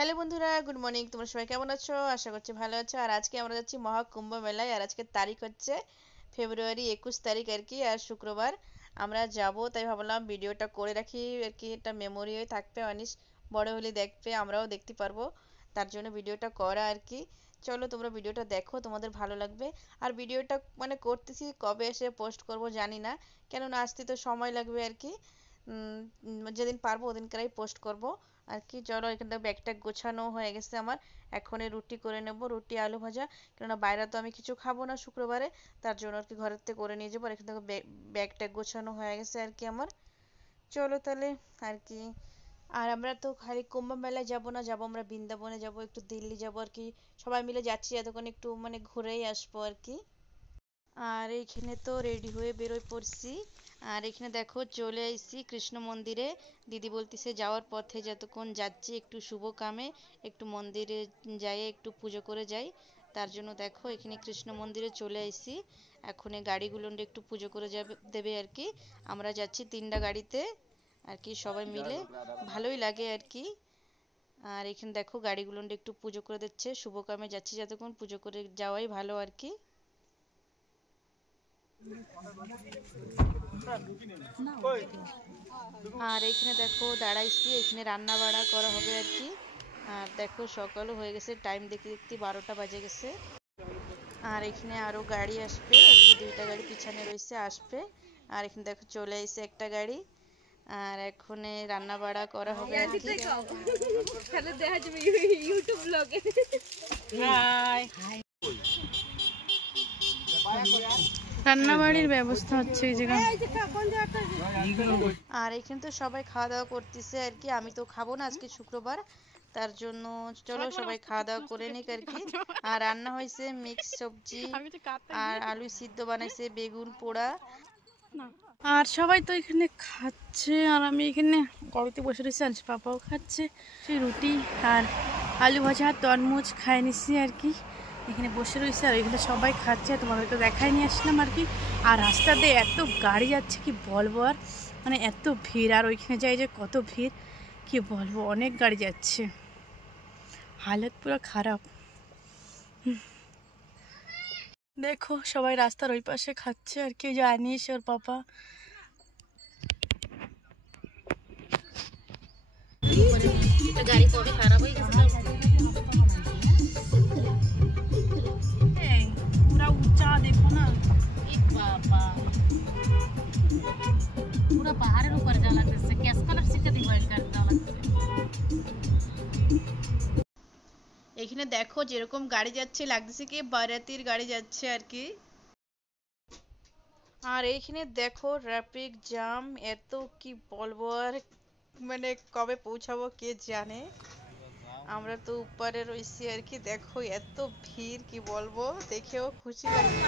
হ্যালো বন্ধুরা, good morning. তোমরা সবাই কেমন আছো? আশা করছি ভালো আছো। আর আজকে আমরা যাচ্ছি মহাকুম্ভ মেলায়। আর আজকের তারিখ হচ্ছে ফেব্রুয়ারি 21 তারিখ আর কি, আর শুক্রবার আমরা যাব। তাই ভাবলাম ভিডিওটা করে রাখি আর কি, এটা মেমোরি হয়ে থাকবে, অনেক বড় হলে দেখবে, আমরাও দেখতে পারবো। তার জন্য ভিডিওটা করা আর কি। চলো তোমরা ভিডিওটা দেখো, তোমাদের ভালো লাগবে। আর ভিডিওটা মানে করতেছি, কবে এসে পোস্ট করব জানি না, কেননা আসতে তো সময় লাগবে আর কি। যেদিন পারবো ওদিনকারই পোস্ট করব আর কি। চলো, এখানটা ব্যাগটা গোছানো হয়ে গেছে আমার। এখন রুটি করে নেব, রুটি আলু ভাজা। কেননা বাইরে তো আমি কিছু খাবো না শুক্রবারে, তার জন্য আর কি ঘরের থেকে করে নিয়ে যাবো। আর এখান থেকে ব্যাগটা গোছানো হয়ে গেছে আর কি আমার। চলো তাহলে আর কি। আর আমরা তো খালি কুম্ভ মেলায় যাবো না, যাবো আমরা বৃন্দাবনে, যাবো একটু দিল্লি যাবো আর কি। সবাই মিলে যাচ্ছি, এতক্ষণ একটু মানে ঘুরেই আসবো আর কি। আর এইখানে তো রেডি হয়ে বেরোয় পড়ছি। আর এখানে দেখো চলে আইছি কৃষ্ণ মন্দিরে। দিদি বলতেছে যাওয়ার পথে যতক্ষণ যাচ্ছি একটু শুভ কামে, একটু মন্দিরে যাই, একটু পুজো করে যাই। তার জন্য দেখো এখানে কৃষ্ণ মন্দিরে চলে আইছি। এখন এই গাড়িগুলো একটু পুজো করে দেবে আর কি। আমরা যাচ্ছি 3টা গাড়িতে আর কি, সবাই মিলে ভালোই লাগে আর কি। আর এখানে দেখো গাড়িগুলো একটু পুজো করে দিচ্ছে, শুভ কামে যাচ্ছি যতক্ষণ, পুজো করে যাওয়াই ভালো আর কি। আর এখানে দেখো দাঁড়াইছি, এখানে রান্না বাড়া করা হবে আর কি। আর দেখো সকালও হয়ে গেছে, টাইম দেখতে দেখতে 12টা বাজে গেছে। আর এখানে আরো গাড়ি আসবে আর কি, 2টা গাড়ি পিছনে রয়েছে, আসবে। আর এখানে দেখো চলে এসে একটা গাড়ি। আর এখন রান্না বাড়া করা হবে আর কি। রান্নাবাড়ির ব্যবস্থা হচ্ছে এই জায়গায়। আর এখানে তো সবাই খাওয়া দাওয়া করতেছে আর কি। আমি তো খাবো না, আজকে শুক্রবার, তার জন্য চলো সবাই খাওয়া দাওয়া করে নিক আর কি। আর রান্না হয়েছে মিক্স সবজি, আর আলু সিদ্ধ বানাইছে, বেগুন পোড়া। আর সবাই তো এখানে খাচ্ছে, আর আমি এখানে গড়িতে বসে রয়েছি, আর পাপাও খাচ্ছে সেই রুটি আর আলু ভাজা আর তরমুজ খাই নিচ্ছি আর কি। এখানে বসে রয়েছে আর এখানে সবাই খাচ্ছে, তোমাদেরকে দেখাই নিয়ে আসলাম আর কি। আর রাস্তাতে এত গাড়ি যাচ্ছে কি বলবো, আর মানে এত ভিড়। আর ওইখানে যাই যে কত ভিড় কি বলবো, অনেক গাড়ি যাচ্ছে, হালত পুরো খারাপ। দেখো সবাই রাস্তার ওই পাশে খাচ্ছে আর কি, যে আনিস ওর পাপা। গাড়ি কবে খারাপ হয়ে গেছে, পুরা উঁচা দেখো না, বাবা পুরো পাহাড়ের উপরে যাওয়া লাগতেছে, গ্যাস কালার শিখে দিব যাওয়া লাগতেছে। এখানে দেখো যেরকম গাড়ি যাচ্ছে লাগতেছে কি বারাতির গাড়ি যাচ্ছে আর কি। আর এইখানে দেখো ট্রাফিক জ্যাম, এত কি বলবো আর, মানে কবে পৌঁছাবো কে জানে। আমরা তো উপরে রয়েছি আর কি, দেখো এত ভিড় কি বলবো, দেখেও খুশি লাগছে।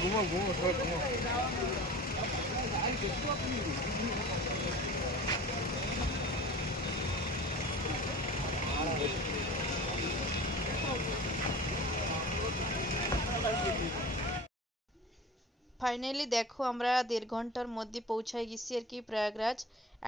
ঘুমো ঘুমো সবাই ঘুমো। ফাইনালি দেখো আমরা 1.5 ঘন্টার মধ্যে পৌঁছায় গেছি আর কি প্রয়াগরাজ।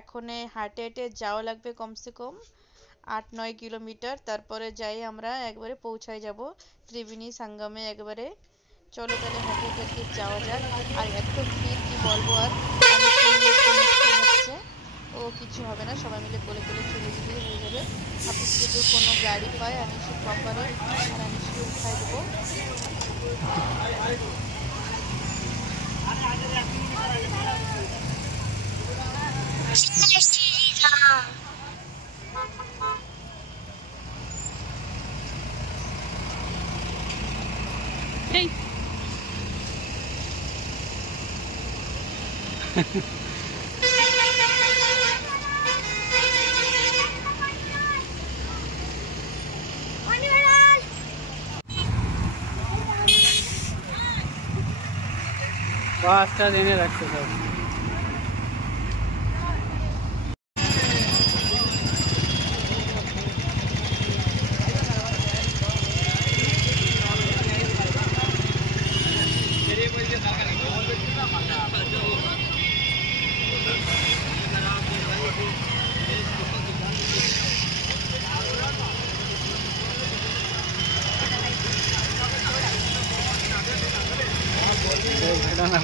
এখন হাঁটে হেঁটে যাওয়া লাগবে কমসে কম 8-9 কিলোমিটার, তারপরে যাই আমরা একবারে পৌঁছায় যাব ত্রিবেণী সঙ্গমে একবারে। চলো তাহলে হেঁটে হেঁটে যাওয়া যাক। আর এত ভিড় কি বলবো আর, হচ্ছে ও কিছু হবে না, সবাই মিলে কোলে কোলে চলে গেলেই হয়ে যাবে। আপনি যদি কোনো গাড়ি পায় আনিসের পাপারে, আর আনিসকে উঠাই দেবো। এই পাঁচটা দিনে রাখতে সব। ডানা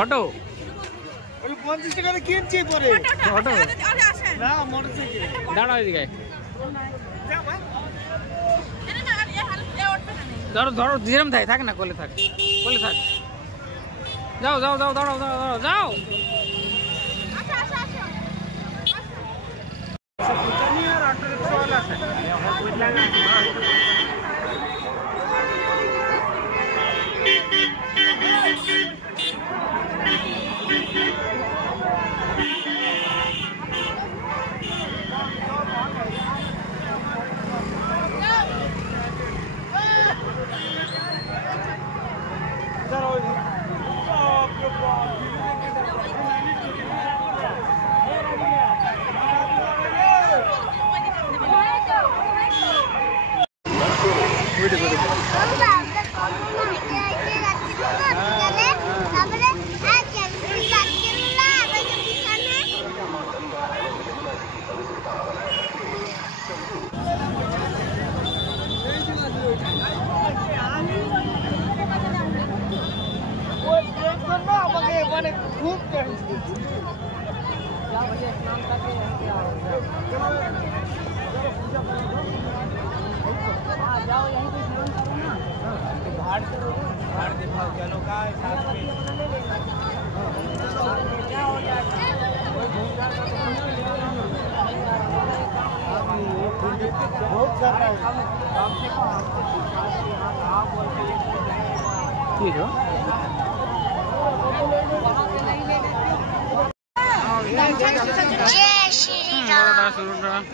অটো 50 টাকা কিনছি পরে অটো না মোটরসাইকেল দাঁড়াও এদিকে ধরো ধরো যেরম থাক না কোলে থাক যাও যাও যাও দাঁড়াও দাঁড়াও যাও মানে খুব जाओ यहीं पे जीवन करो ना भाड़ दिखाओ चलो का साथ में क्या हो जाएगा बहुत ज्यादा काम से आप बोलते ठीक है जय श्री राम।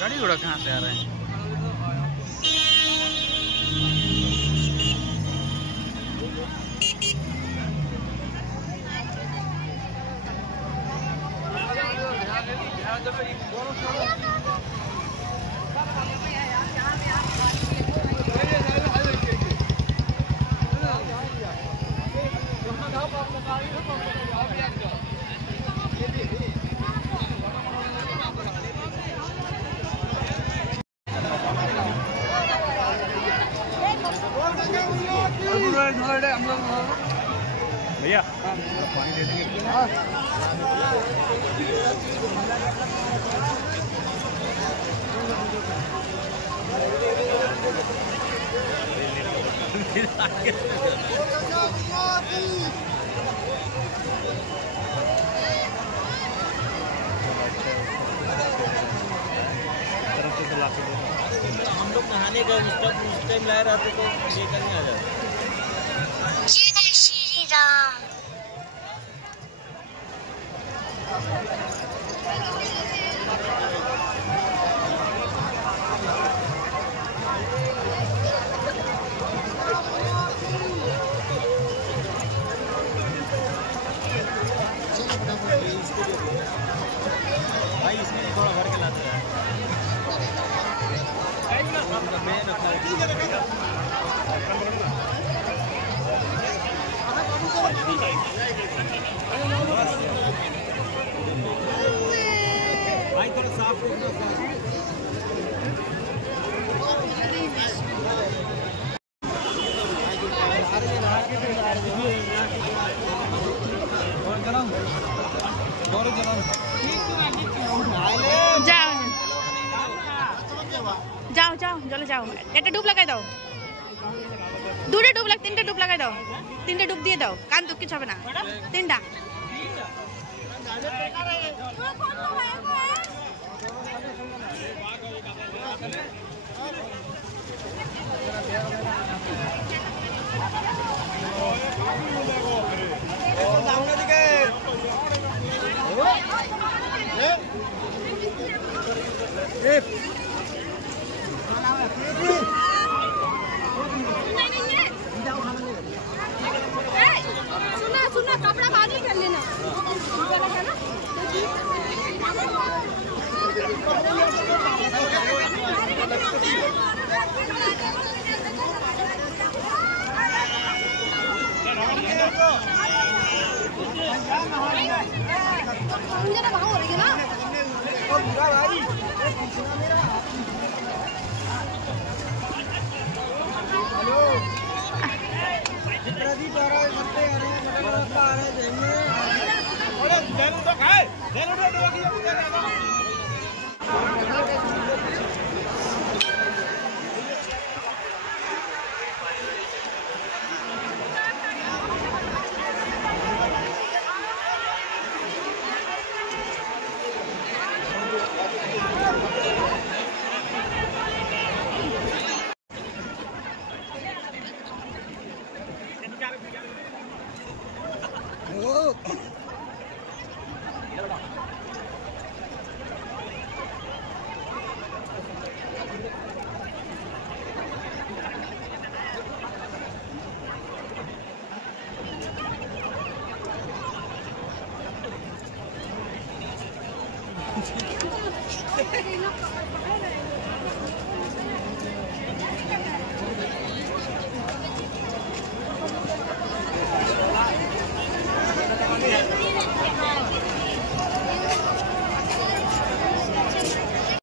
गाड़ी घोड़ा कहाँ से आ रहे हैं भैया पानी दे देंगे हम लोग नहाने गए उस टाइम ला रहा था तो लेकर नहीं आ जाता। जय श्री राम। भाई इसमें थोड़ा भर के लाता है भाई थोड़ा साफ যাও যাও জলে যাও একটা ডুব লাগাই দাও দুটো ডুব লাগ তিনটে ডুব লাগাই দাও তিনটে ডুব দিয়ে দাও কান তো কিছু হবে না তিনটা